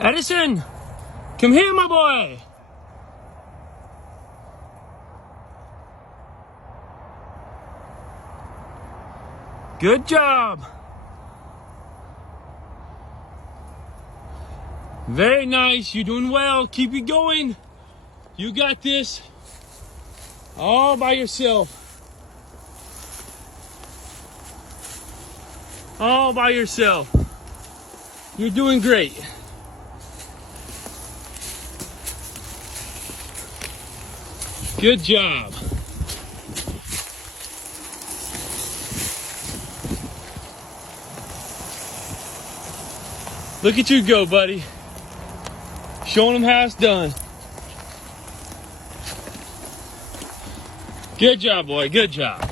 Edison, come here, my boy. Good job. Very nice. You're doing well. Keep it going. You got this. All by yourself. All by yourself. You're doing great. Good job. Look at you go, buddy. Showing them how it's done. Good job, boy. Good job.